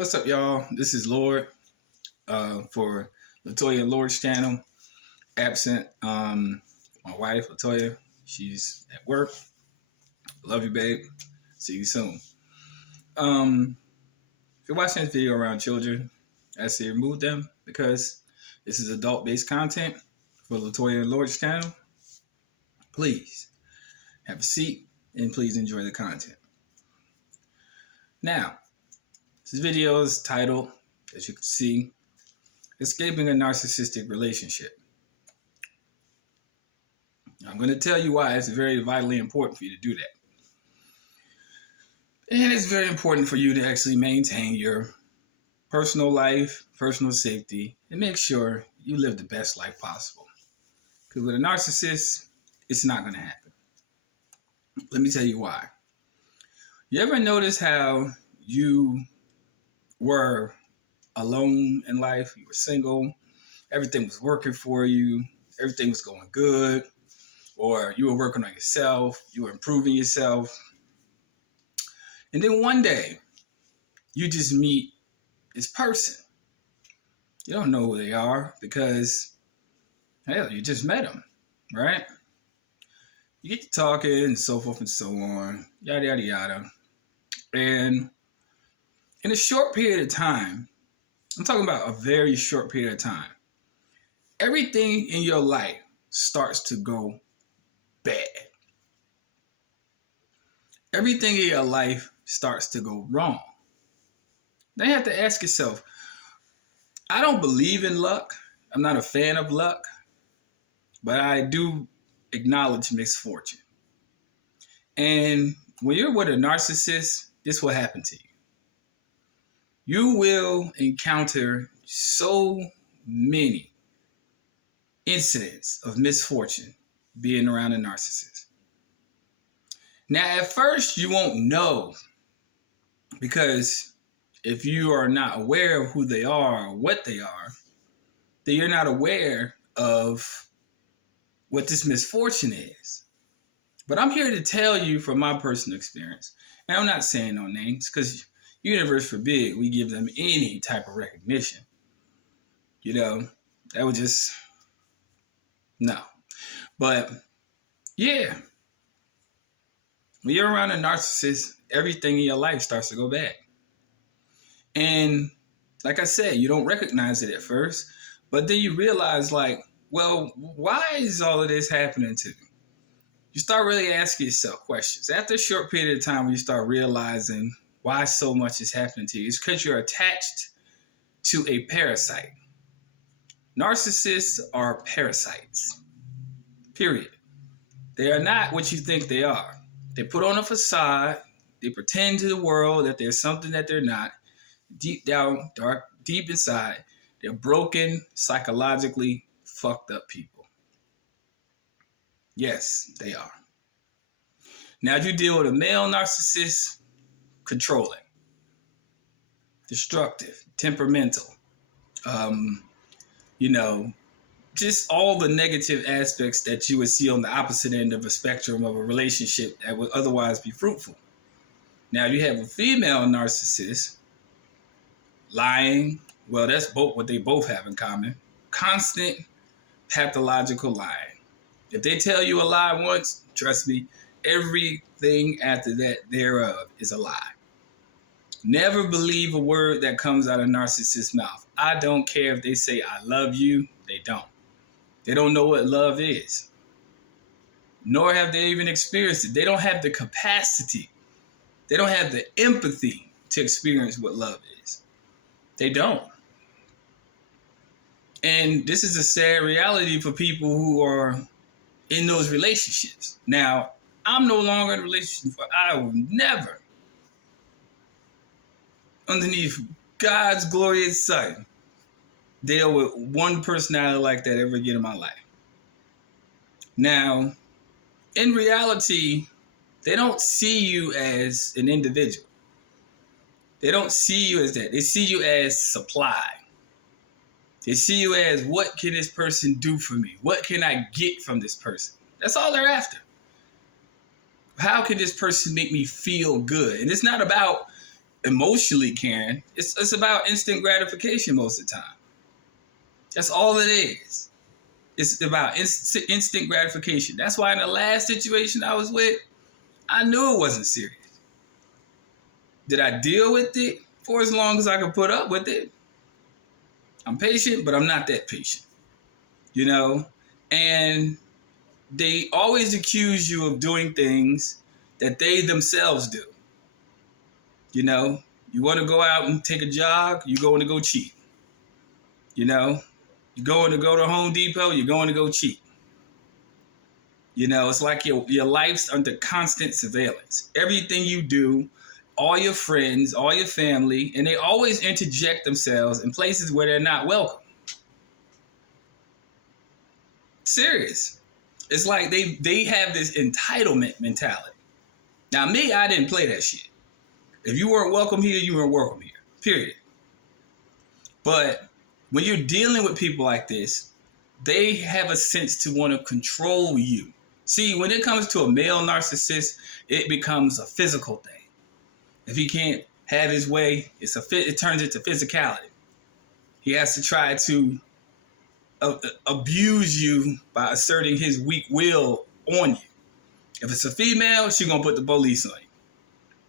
What's up, y'all? This is Lord for LaToya and Lord's channel. Absent my wife, LaToya. She's at work. Love you, babe. See you soon. If you're watching this video around children, I say remove them because this is adult-based content for LaToya and Lord's channel. Please have a seat and please enjoy the content. Now, this video is titled, as you can see, Escaping a Narcissistic Relationship. I'm going to tell you why it's very vitally important for you to do that. And it's very important for you to actually maintain your personal life, personal safety, and make sure you live the best life possible. Because with a narcissist, it's not going to happen. Let me tell you why. You ever notice how you were alone in life? You were single. Everything was working for you. Everything was going good. Or you were working on yourself. You were improving yourself. And then one day, you just meet this person. You don't know who they are because, hell, you just met them, right? You get to talking and so forth and so on, yada, yada, yada. And in a short period of time, I'm talking about a very short period of time, everything in your life starts to go bad. Everything in your life starts to go wrong. Now you have to ask yourself, I don't believe in luck. I'm not a fan of luck, but I do acknowledge misfortune. And when you're with a narcissist, this will happen to you. You will encounter so many incidents of misfortune being around a narcissist. Now, at first, you won't know because if you are not aware of who they are or what they are, then you're not aware of what this misfortune is. But I'm here to tell you from my personal experience, and I'm not saying no names because universe forbid we give them any type of recognition. You know, that would just, no. But yeah, when you're around a narcissist, everything in your life starts to go bad. And like I said, you don't recognize it at first, but then you realize like, well, why is all of this happening to me? You start really asking yourself questions. After a short period of time, when you start realizing why so much is happening to you, it's because you're attached to a parasite. Narcissists are parasites, period. They are not what you think they are. They put on a facade. They pretend to the world that they're something that they're not. Deep down, deep inside, they're broken, psychologically fucked up people. Yes, they are. Now, if you deal with a male narcissist, controlling, destructive, temperamental, just all the negative aspects that you would see on the opposite end of a spectrum of a relationship that would otherwise be fruitful. Now, if you have a female narcissist, lying, well, that's both what they both have in common. Constant pathological lying. If they tell you a lie once, trust me, everything after that thereof is a lie. Never believe a word that comes out of a narcissist's mouth. I don't care if they say, I love you. They don't. They don't know what love is. Nor have they even experienced it. They don't have the capacity. They don't have the empathy to experience what love is. They don't. And this is a sad reality for people who are in those relationships. Now, I'm no longer in a relationship, but I will never, underneath God's glorious sun, deal with one personality like that ever again in my life. Now, in reality, they don't see you as an individual. They don't see you as that. They see you as supply. They see you as, what can this person do for me? What can I get from this person? That's all they're after. How can this person make me feel good? And it's not about emotionally caring. It's about instant gratification most of the time. That's all it is. It's about instant gratification. That's why in the last situation I was with, I knew it wasn't serious. Did I deal with it for as long as I could put up with it? I'm patient, but I'm not that patient. You know? And they always accuse you of doing things that they themselves do. You know? You want to go out and take a jog, you're going to go cheat. You know? You're going to go to Home Depot, you're going to go cheat. You know, it's like your life's under constant surveillance. Everything you do, all your friends, all your family, and they always interject themselves in places where they're not welcome. Serious. It's like they have this entitlement mentality. Now, me, I didn't play that shit. If you weren't welcome here, you weren't welcome here. Period. But when you're dealing with people like this, they have a sense to want to control you. See, when it comes to a male narcissist, it becomes a physical thing. If he can't have his way, it turns into physicality. He has to try to abuse you by asserting his weak will on you. If it's a female, she's going to put the police on you.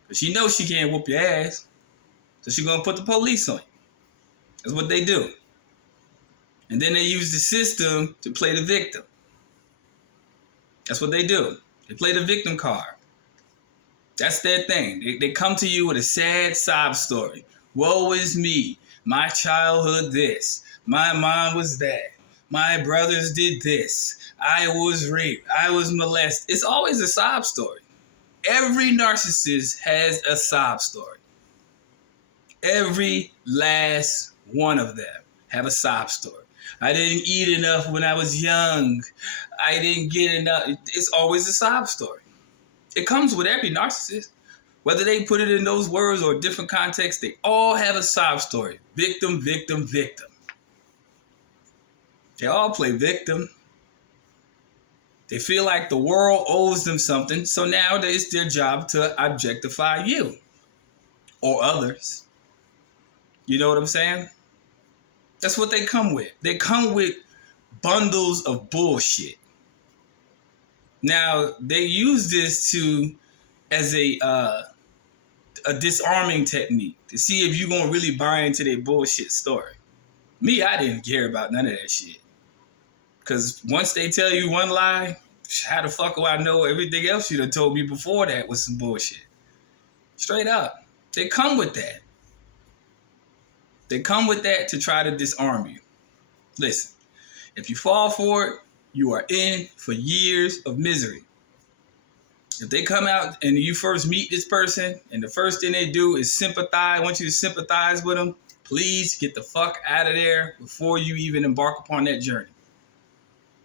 But she knows she can't whoop your ass, so she's going to put the police on you. That's what they do. And then they use the system to play the victim. That's what they do. They play the victim card. That's their thing. They come to you with a sad sob story. Woe is me. My childhood this. My mom was that. My brothers did this. I was raped. I was molested. It's always a sob story. Every narcissist has a sob story. Every last one of them have a sob story. I didn't eat enough when I was young. I didn't get enough. It's always a sob story. It comes with every narcissist. Whether they put it in those words or different contexts, they all have a sob story. Victim, victim, victim. They all play victim. They feel like the world owes them something, so now it's their job to objectify you or others. You know what I'm saying? That's what they come with. They come with bundles of bullshit. Now, they use this as a disarming technique to see if you're going to really buy into their bullshit story. Me, I didn't care about none of that shit. Because once they tell you one lie, how the fuck do I know everything else you done told me before that was some bullshit? Straight up. They come with that. They come with that to try to disarm you. Listen, if you fall for it, you are in for years of misery. If they come out and you first meet this person and the first thing they do is sympathize, want you to sympathize with them, please get the fuck out of there before you even embark upon that journey.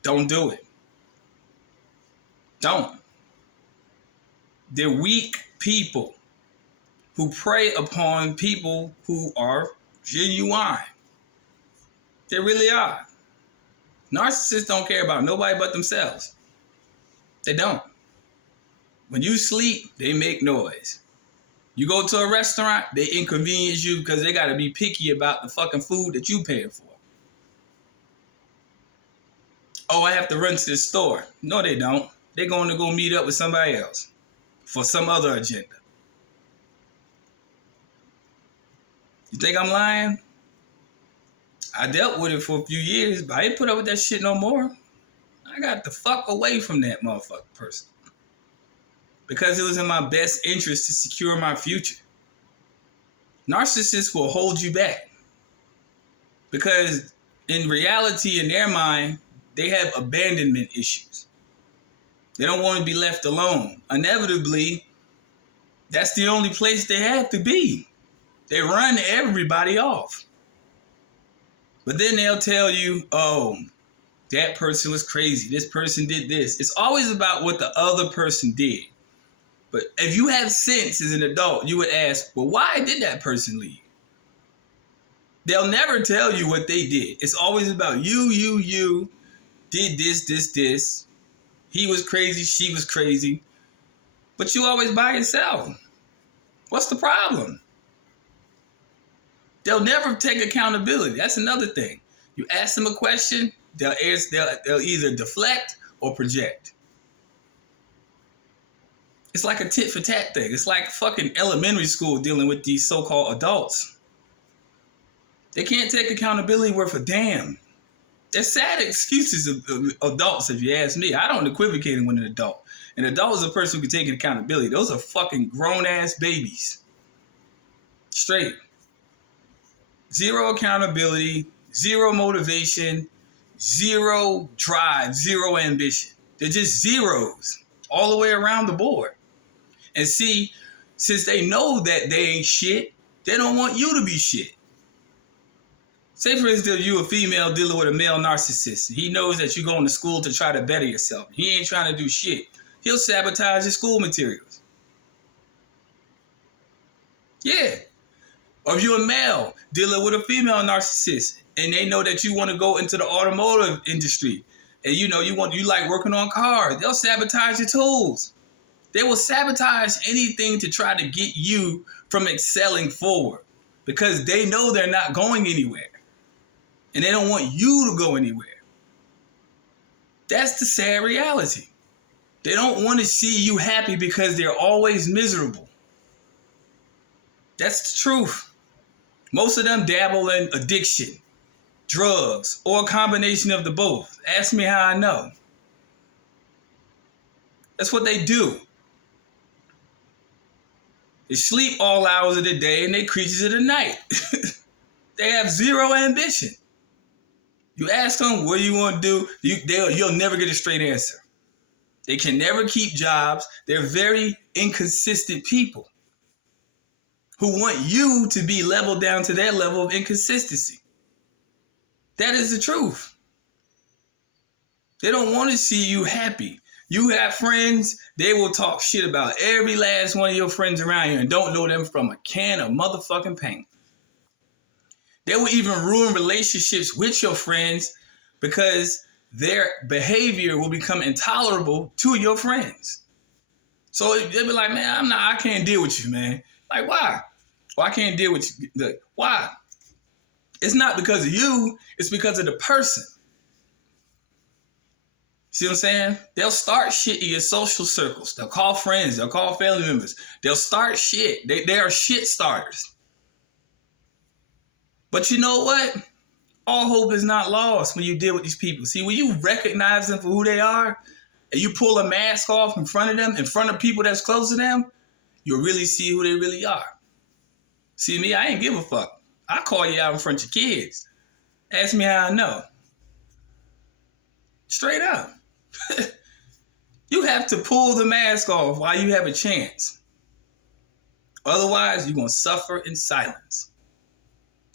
Don't do it. Don't. They're weak people who prey upon people who are genuine. They really are. Narcissists don't care about nobody but themselves. They don't. When you sleep, they make noise. You go to a restaurant, they inconvenience you because they got to be picky about the fucking food that you paying for. Oh, I have to run to the store. No, they don't. They're going to go meet up with somebody else for some other agenda. You think I'm lying? I dealt with it for a few years, but I ain't put up with that shit no more. I got the fuck away from that motherfucking person. Because it was in my best interest to secure my future. Narcissists will hold you back. Because in reality, in their mind, they have abandonment issues. They don't want to be left alone. Inevitably, that's the only place they have to be. They run everybody off. But then they'll tell you, oh, that person was crazy. This person did this. It's always about what the other person did. But if you have sense as an adult, you would ask, well, why did that person leave? They'll never tell you what they did. It's always about you did this. He was crazy, she was crazy. But you always by yourself. What's the problem? They'll never take accountability. That's another thing. You ask them a question, they'll either deflect or project. It's like a tit for tat thing. It's like fucking elementary school dealing with these so-called adults. They can't take accountability worth a damn. They're sad excuses of adults, if you ask me. I don't equivocate them with an adult. An adult is a person who can take accountability. Those are fucking grown-ass babies. Straight. Zero accountability, zero motivation, zero drive, zero ambition. They're just zeros all the way around the board. And see, since they know that they ain't shit, they don't want you to be shit. Say, for instance, you a female dealing with a male narcissist. He knows that you're going to school to try to better yourself. He ain't trying to do shit. He'll sabotage your school materials. Yeah. Or if you're a male dealing with a female narcissist and they know that you want to go into the automotive industry and you like working on cars, they'll sabotage your tools. They will sabotage anything to try to get you from excelling forward because they know they're not going anywhere. And they don't want you to go anywhere. That's the sad reality. They don't want to see you happy because they're always miserable. That's the truth. Most of them dabble in addiction, drugs, or a combination of the both. Ask me how I know. That's what they do. They sleep all hours of the day and they creatures of the night. They have zero ambition. You ask them, what do you want to do? You'll never get a straight answer. They can never keep jobs. They're very inconsistent people who want you to be leveled down to their level of inconsistency. That is the truth. They don't want to see you happy. You have friends, they will talk shit about every last one of your friends around you and don't know them from a can of motherfucking paint. They will even ruin relationships with your friends because their behavior will become intolerable to your friends. So they'll be like, man, I can't deal with you, man. Like, why? Well, I can't deal with you. Why? It's not because of you, it's because of the person. See what I'm saying? They'll start shit in your social circles. They'll call friends. They'll call family members. They'll start shit. They are shit starters. But you know what? All hope is not lost when you deal with these people. See, when you recognize them for who they are, and you pull a mask off in front of them, in front of people that's close to them, you'll really see who they really are. See me, I ain't give a fuck. I call you out in front of your kids. Ask me how I know. Straight up. You have to pull the mask off while you have a chance. Otherwise, you're going to suffer in silence.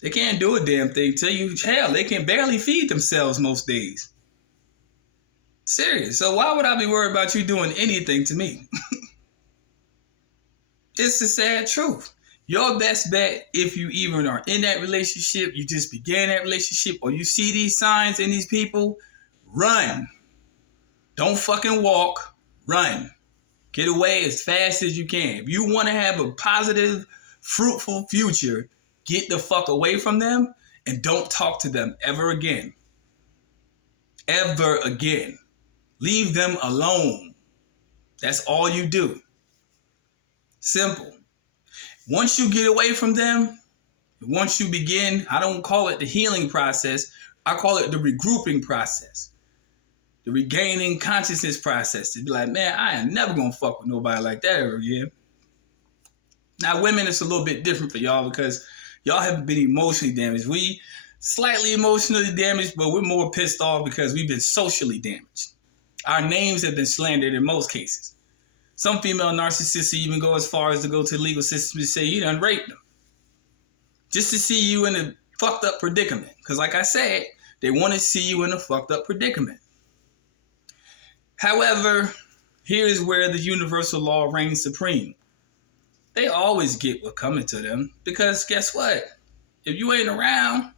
They can't do a damn thing to you. Hell, they can barely feed themselves most days. Serious. So why would I be worried about you doing anything to me? It's the sad truth. Your best bet, if you even are in that relationship, you just began that relationship, or you see these signs in these people, run. Don't fucking walk. Run. Get away as fast as you can. If you want to have a positive, fruitful future, get the fuck away from them and don't talk to them ever again. Ever again. Leave them alone. That's all you do. Simple. Once you get away from them, once you begin, I don't call it the healing process, I call it the regrouping process. The regaining consciousness process. To be like, man, I am never going to fuck with nobody like that ever again. Now, women, it's a little bit different for y'all because y'all have been emotionally damaged. We slightly emotionally damaged, but we're more pissed off because we've been socially damaged. Our names have been slandered in most cases. Some female narcissists even go as far as to go to the legal system to say you done raped them. Just to see you in a fucked up predicament. Because like I said, they want to see you in a fucked up predicament. However, here is where the universal law reigns supreme. They always get what's coming to them because guess what? If you ain't around,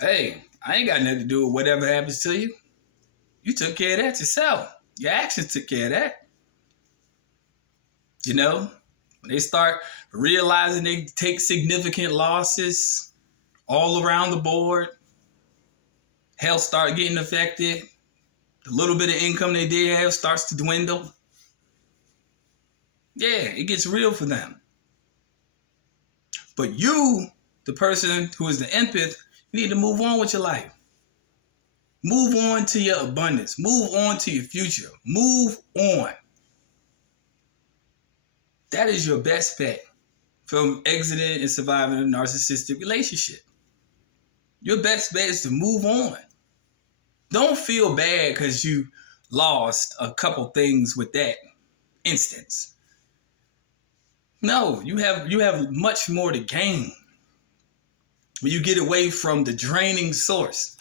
hey, I ain't got nothing to do with whatever happens to you. You took care of that yourself. Your actions took care of that. You know, when they start realizing they take significant losses, all around the board. Health start getting affected. The little bit of income they did have starts to dwindle. Yeah, it gets real for them. But you, the person who is the empath, you need to move on with your life. Move on to your abundance. Move on to your future. Move on. That is your best bet from exiting and surviving a narcissistic relationship. Your best bet is to move on. Don't feel bad because you lost a couple things with that instance. No, you have much more to gain when you get away from the draining source.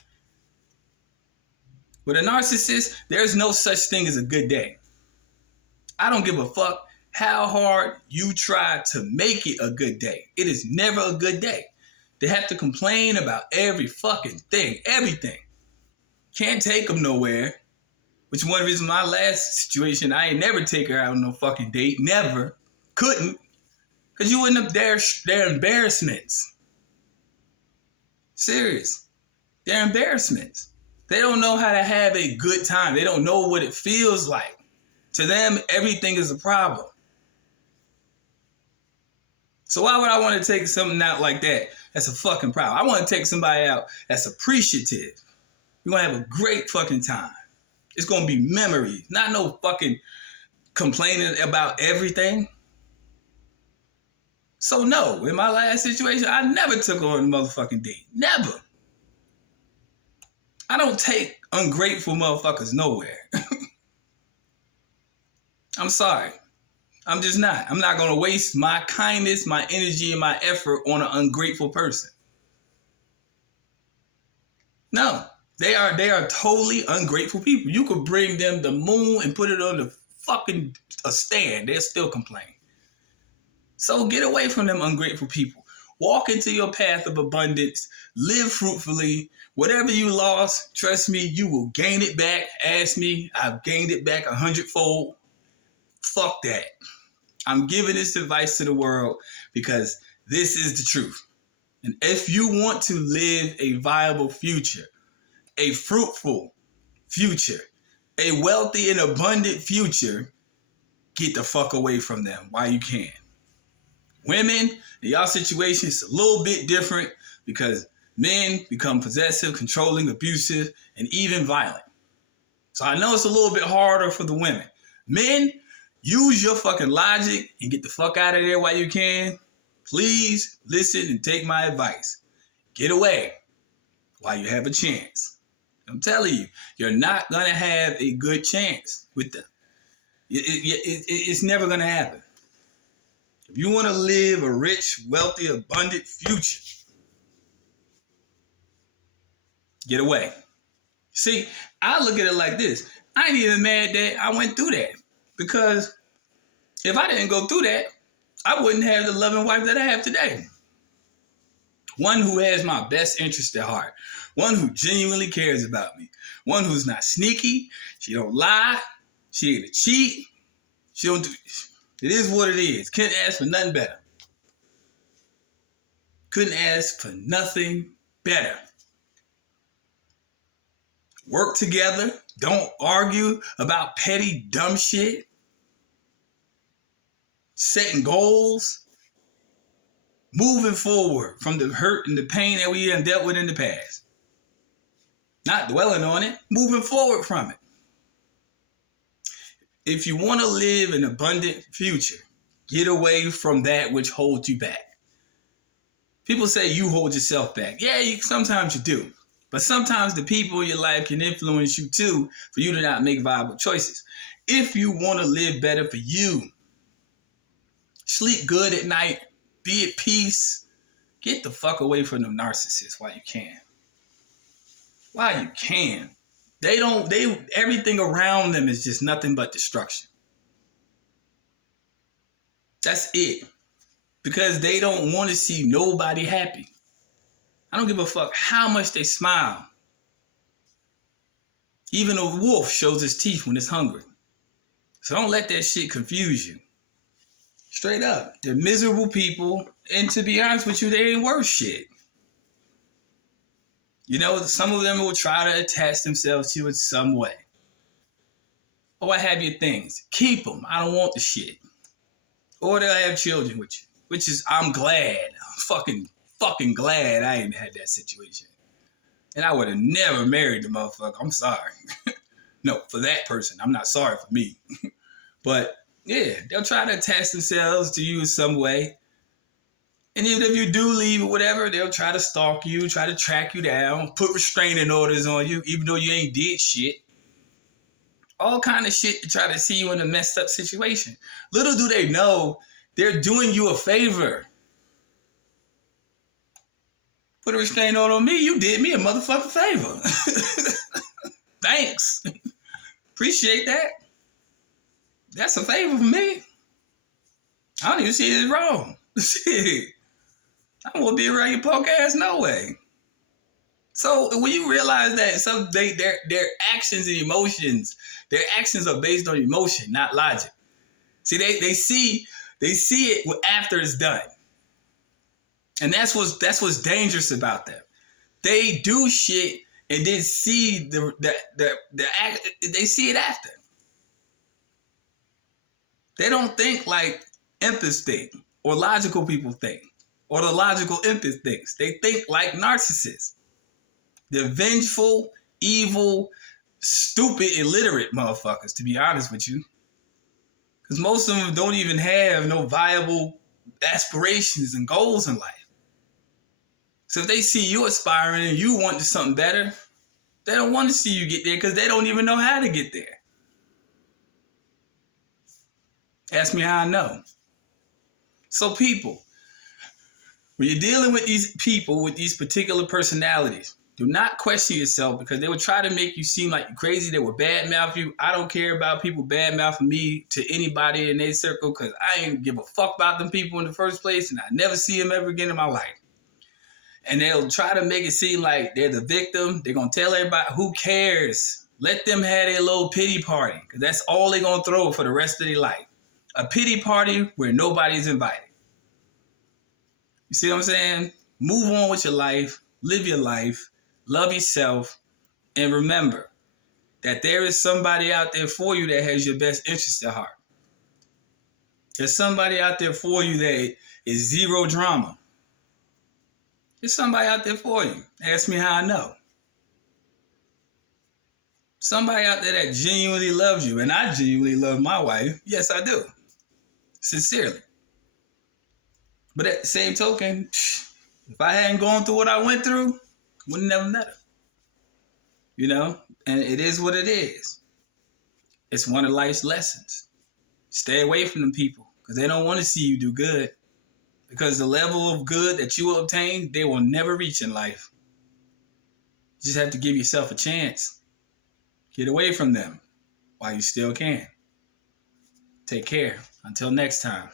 With a narcissist, there's no such thing as a good day. I don't give a fuck how hard you try to make it a good day. It is never a good day. They have to complain about every fucking thing, everything. Can't take them nowhere. Which one of the reasons my last situation, I ain't never take her out on no fucking date. Never. Couldn't. Because you end up their embarrassments. Serious. They're embarrassments. They don't know how to have a good time. They don't know what it feels like. To them, everything is a problem. So why would I want to take something out like that? That's a fucking problem. I want to take somebody out that's appreciative. You're going to have a great fucking time. It's going to be memories. Not no fucking complaining about everything. So no, in my last situation, I never took her on a motherfucking date. Never. I don't take ungrateful motherfuckers nowhere. I'm sorry. I'm just not. I'm not going to waste my kindness, my energy, and my effort on an ungrateful person. No. They are totally ungrateful people. You could bring them the moon and put it on the fucking a stand. They'll still complain. So get away from them ungrateful people. Walk into your path of abundance. Live fruitfully. Whatever you lost, trust me, you will gain it back. Ask me, I've gained it back 100-fold. Fuck that. I'm giving this advice to the world because this is the truth. And if you want to live a viable future, a fruitful future, a wealthy and abundant future, get the fuck away from them while you can. Women, in y'all situation, it's a little bit different because men become possessive, controlling, abusive, and even violent. So I know it's a little bit harder for the women. Men, use your fucking logic and get the fuck out of there while you can. Please listen and take my advice. Get away while you have a chance. I'm telling you, you're not going to have a good chance with them. It's never going to happen. If you want to live a rich, wealthy, abundant future, get away. See, I look at it like this. I ain't even mad that I went through that. Because if I didn't go through that, I wouldn't have the loving wife that I have today. One who has my best interest at heart. One who genuinely cares about me. One who's not sneaky. She don't lie. She ain't a cheat. She don't do... It is what it is. Couldn't ask for nothing better. Couldn't ask for nothing better. Work together. Don't argue about petty, dumb shit. Setting goals. Moving forward from the hurt and the pain that we have dealt with in the past. Not dwelling on it. Moving forward from it. If you want to live an abundant future, get away from that which holds you back. People say you hold yourself back. Yeah, sometimes you do. But sometimes the people in your life can influence you too for you to not make viable choices. If you want to live better for you, sleep good at night, be at peace, get the fuck away from them narcissists while you can. While you can. Everything around them is just nothing but destruction. That's it. Because they don't want to see nobody happy. I don't give a fuck how much they smile. Even a wolf shows his teeth when it's hungry. So don't let that shit confuse you. Straight up. They're miserable people. And to be honest with you, they ain't worth shit. You know, some of them will try to attach themselves to you in some way. Oh, I have your things. Keep them. I don't want the shit. Or they'll have children with you, which is, I'm glad. I'm fucking glad I ain't had that situation. And I would have never married the motherfucker. I'm sorry. No, for that person. I'm not sorry for me. But yeah, they'll try to attach themselves to you in some way. And even if you do leave or whatever, they'll try to stalk you, try to track you down, put restraining orders on you, even though you ain't did shit. All kind of shit to try to see you in a messed up situation. Little do they know, they're doing you a favor. Put a restraining order on me, you did me a motherfucking favor. Thanks. Appreciate that. That's a favor for me. I don't even see it as wrong. Shit. I don't want to be around your punk ass, no way. So when you realize that their actions and emotions, their actions are based on emotion, not logic. See, they see it after it's done, and that's what's dangerous about them. They do shit and then see they see it after. They don't think like empaths think or logical people think or the logical empath thinks. They think like narcissists. They're vengeful, evil, stupid, illiterate motherfuckers, to be honest with you. Because most of them don't even have no viable aspirations and goals in life. So if they see you aspiring and you want something better, they don't want to see you get there because they don't even know how to get there. Ask me how I know. So people, when you're dealing with these people with these particular personalities, do not question yourself because they will try to make you seem like you're crazy. They will badmouth you. I don't care about people badmouthing me to anybody in their circle because I ain't give a fuck about them people in the first place and I never see them ever again in my life. And they'll try to make it seem like they're the victim. They're going to tell everybody, who cares? Let them have their little pity party because that's all they're going to throw for the rest of their life. A pity party where nobody's invited. You see what I'm saying? Move on with your life. Live your life. Love yourself, and remember that there is somebody out there for you that has your best interest at heart. There's somebody out there for you that is zero drama. There's somebody out there for you. Ask me how I know. Somebody out there that genuinely loves you, and I genuinely love my wife. Yes, I do. Sincerely. But at the same token, if I hadn't gone through what I went through, would have never met her. You know? And it is what it is. It's one of life's lessons. Stay away from them people because they don't want to see you do good. Because the level of good that you will obtain, they will never reach in life. You just have to give yourself a chance. Get away from them while you still can. Take care. Until next time.